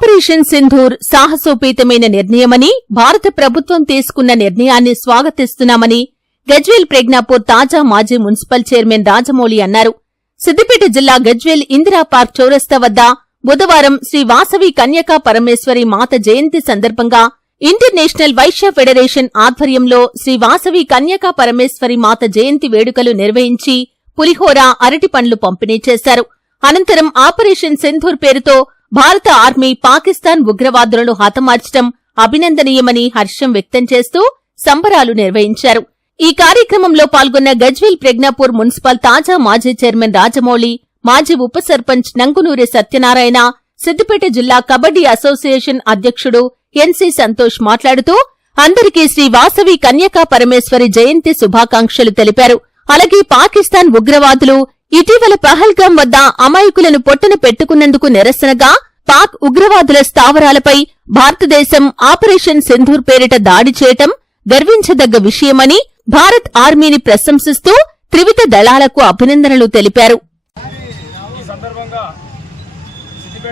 Operation Sindoor సాహసోపేతమైన నిర్ణయమని భారత ప్రభుత్వం తీసుకున్న నిర్ణయాన్ని స్వాగతిస్తున్నామని గజ్వేల్ ప్రజ్ఞాపూర్ తాజా మాజీ మున్సిపల్ చైర్మన్ రాజమౌళి అన్నారు. సిద్దిపేట జిల్లా గజ్వేల్ ఇందిరా పార్క్ చౌరస్తా వద్ద బుధవారం శ్రీ వాసవి కన్యకా పరమేశ్వరి మాత జయంతి సందర్భంగా ఇంటర్నేషనల్ వైశ్య ఫెడరేషన్ ఆధ్వర్యంలో శ్రీ వాసవి కన్యకా పరమేశ్వరి మాత జయంతి వేడుకలు నిర్వహించి పులిహోర అరటి పండ్లు పంపిణీ చేశారు. అనంతరం ఆపరేషన్ సింధూర్ పేరుతో భారత ఆర్మీ పాకిస్తాన్ ఉగ్రవాదులను హతమార్చడం అభినందనీయమని హర్షం వ్యక్తం చేస్తూ సంబరాలు నిర్వహించారు. ఈ కార్యక్రమంలో పాల్గొన్న గజ్వేల్ ప్రజ్ఞాపూర్ మున్సిపల్ తాజా మాజీ చైర్మన్ రాజమౌళి మాజీ ఉప సర్పంచ్ నంగునూరి సత్యనారాయణ సిద్దిపేట జిల్లా కబడ్డీ అసోసియేషన్ అధ్యక్షుడు ఎన్సి సంతోష్ మాట్లాడుతూ అందరికీ శ్రీ వాసవి కన్యకా పరమేశ్వరి జయంతి శుభాకాంక్షలు తెలిపారు. అలాగే పాకిస్తాన్ ఉగ్రవాదులు ఇటీవల పహల్గాం వద్ద అమాయకులను పొట్టన పెట్టుకున్నందుకు నిరసనగా పాక్ ఉగ్రవాదుల స్థావరాలపై భారతదేశం ఆపరేషన్ సింధూర్ పేరిట దాడి చేయటం గర్వించదగ్గ విషయమని భారత్ ఆర్మీని ప్రశంసిస్తూ త్రివిధ దళాలకు అభినందనలు తెలిపారు.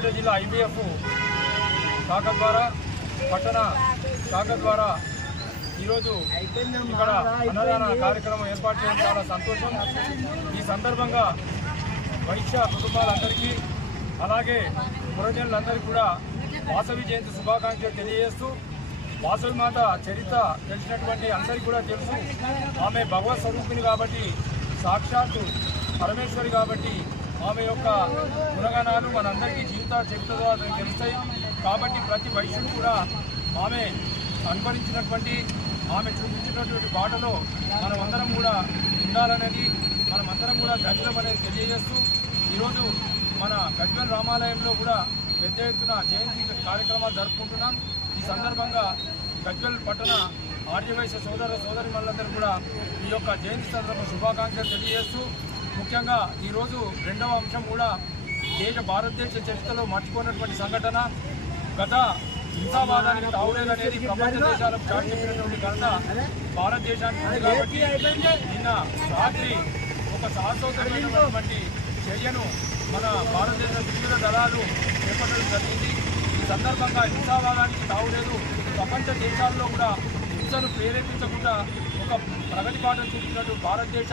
జిల్లా పట్టణ శాఖ ద్వారా ఈరోజు ఇక్కడ అన్నదాన కార్యక్రమం ఏర్పాటు చేయడం చాలా సంతోషం. ఈ సందర్భంగా వైశ్య కుటుంబాలందరికీ అలాగే పురజనులందరికీ కూడా వాసవి జయంతి శుభాకాంక్షలు తెలియజేస్తూ వాసవి మాత చరిత్ర తెలిసినటువంటి అందరికీ కూడా తెలుసు. ఆమె భగవత్ స్వరూపిణి కాబట్టి సాక్షాత్తు పరమేశ్వరి కాబట్టి ఆమె యొక్క గుణగణాలు మనందరికీ జీవిత చెబుతుందో ద్వారా తెలుస్తాయి. కాబట్టి ప్రతి వైశ్యుడు కూడా ఆమె అనుభవించినటువంటి ఆమె చూపించినటువంటి బాటలో మనమందరం కూడా ఉండాలనేది మనమందరం కూడా గర్వం అనేది తెలియజేస్తూ ఈరోజు మన గజ్వల్ రామాలయంలో కూడా పెద్ద ఎత్తున జయంతి కార్యక్రమాలు జరుపుకుంటున్నాం. ఈ సందర్భంగా గజ్వల్ పట్టణ ఆర్యవైశ్య సోదర సోదరి మనందరూ కూడా ఈ యొక్క జయంతి సందర్భంగా శుభాకాంక్షలు తెలియజేస్తూ ముఖ్యంగా ఈరోజు రెండవ అంశం కూడా దేశ భారతదేశ చరిత్రలో మర్చిపోయినటువంటి సంఘటన. గత హింసావాదానికి తావులేదనేది ప్రపంచ దేశాలకు చాటి చెప్పినటువంటి ఘనత భారతదేశానికి ఉంది కాబట్టి నిన్న రాత్రి ఒక సాహసోత్తమైనటువంటి చర్యను మన భారతదేశ వివిధ దళాలు చేపట్టడం జరిగింది. ఈ సందర్భంగా హింసావాదానికి తావులేదు. ప్రపంచ దేశాల్లో కూడా హింసను ప్రేరేపించకుండా ఒక ప్రగతి బాటను చూపించినట్టు భారతదేశ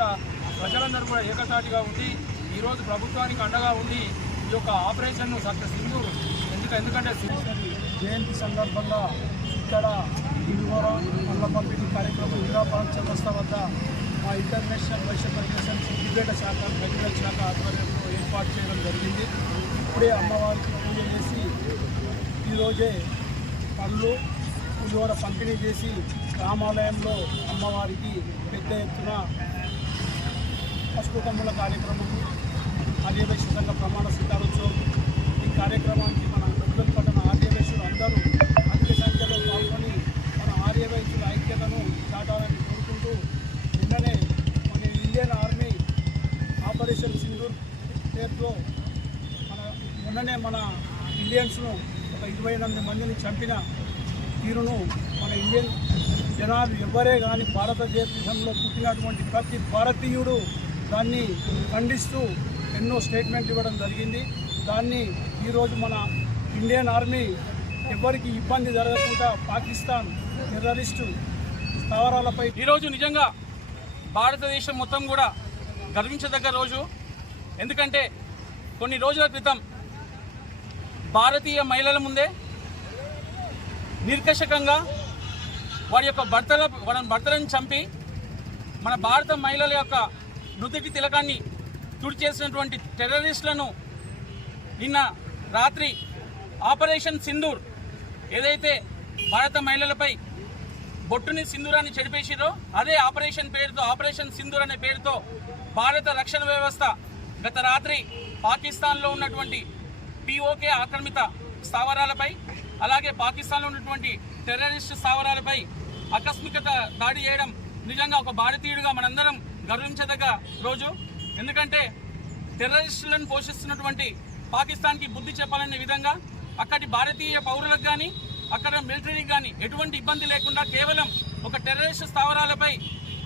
ప్రజలందరూ కూడా ఏకసాటిగా ఉండి ఈరోజు ప్రభుత్వానికి అండగా ఉండి ఈ యొక్క ఆపరేషన్ను సక్సెస్ సింధు ఎందుకు ఎందుకంటే సింధు జయంతి సందర్భంగా ఇక్కడ గురువారం అన్న పంపిణీ కార్యక్రమం ఇందిరా పార్క్ చౌరస్తా వద్ద మా ఇంటర్నేషనల్ వైశ్య ఫెడరేషన్ సిద్దిపేట శాఖ మెడికల్ శాఖ ఆధ్వర్యంలో ఏర్పాటు చేయడం జరిగింది. ఇప్పుడే అమ్మవారికి పూజ చేసి ఈరోజే పళ్ళు పులిహోర పంపిణీ చేసి రామాలయంలో అమ్మవారికి పెద్ద ఎత్తున పసుపు కమ్ముల కార్యక్రమం ఆర్యవైశ్య ప్రమాణ స్వీకారోత్సవం. ఈ కార్యక్రమానికి మన గొప్పల పట్టణ అందరూ అధిక సంఖ్యలో పాల్గొని మన ఆర్యవైశ్యుల ఐక్యతను చాటాలని కోరుకుంటూ నిన్ననే మన ఇండియన్ ఆర్మీ ఆపరేషన్ సింధూర్ పేరుతో మన మొన్ననే మన ఇండియన్స్ను ఒక ఇరవై ఎనిమిది మందిని చంపిన తీరును మన ఇండియన్ జనాలు ఎవరే కానీ భారతదేశంలో పుట్టినటువంటి ప్రతి భారతీయుడు దాన్ని ఖండిస్తూ ఎన్నో స్టేట్మెంట్ ఇవ్వడం జరిగింది. దాన్ని ఈరోజు మన ఇండియన్ ఆర్మీ ఎవరికి ఇబ్బంది జరగకుండా పాకిస్తాన్ టెర్రరిస్టు స్థావరాలపై ఈరోజు నిజంగా భారతదేశం మొత్తం కూడా గర్వించదగ్గ రోజు. ఎందుకంటే కొన్ని రోజుల క్రితం భారతీయ మహిళల ముందే నిర్కషకంగా వారి యొక్క భర్తల వాళ్ళ భర్తలను చంపి మన భారత మహిళల యొక్క నుదుటి తిలకాన్ని తుడిచేసినటువంటి టెర్రరిస్టులను నిన్న రాత్రి ఆపరేషన్ సింధూర్ ఏదైతే భారత మహిళలపై బొట్టుని సింధూరాన్ని చెడిపేసిరో అదే ఆపరేషన్ పేరుతో ఆపరేషన్ సింధూర్ అనే పేరుతో భారత రక్షణ వ్యవస్థ గత రాత్రి పాకిస్తాన్లో ఉన్నటువంటి పిఓకే ఆక్రమిత స్థావరాలపై అలాగే పాకిస్తాన్లో ఉన్నటువంటి టెర్రరిస్ట్ స్థావరాలపై ఆకస్మికత దాడి చేయడం నిజంగా ఒక భారతీయుడిగా మనందరం గర్వించదగ్గ రోజు. ఎందుకంటే టెర్రరిస్టులను పోషిస్తున్నటువంటి పాకిస్తాన్కి బుద్ధి చెప్పాలనే విధంగా అక్కడి భారతీయ పౌరులకు కానీ అక్కడ మిలిటరీకి కానీ ఎటువంటి ఇబ్బంది లేకుండా కేవలం ఒక టెర్రరిస్ట్ స్థావరాలపై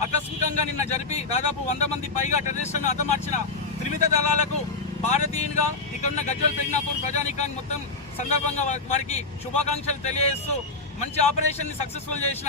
ఆకస్మికంగా నిన్న జరిపి దాదాపు వంద మంది పైగా టెర్రరిస్టులను హతమార్చిన త్రివిధ దళాలకు భారతీయునిగా ఇక్కడ ఉన్న గజ్వల్ ప్రజ్ఞాపూర్ ప్రజానికాన్ని మొత్తం సందర్భంగా వారికి శుభాకాంక్షలు తెలియజేస్తూ మంచి ఆపరేషన్ని సక్సెస్ఫుల్ చేసిన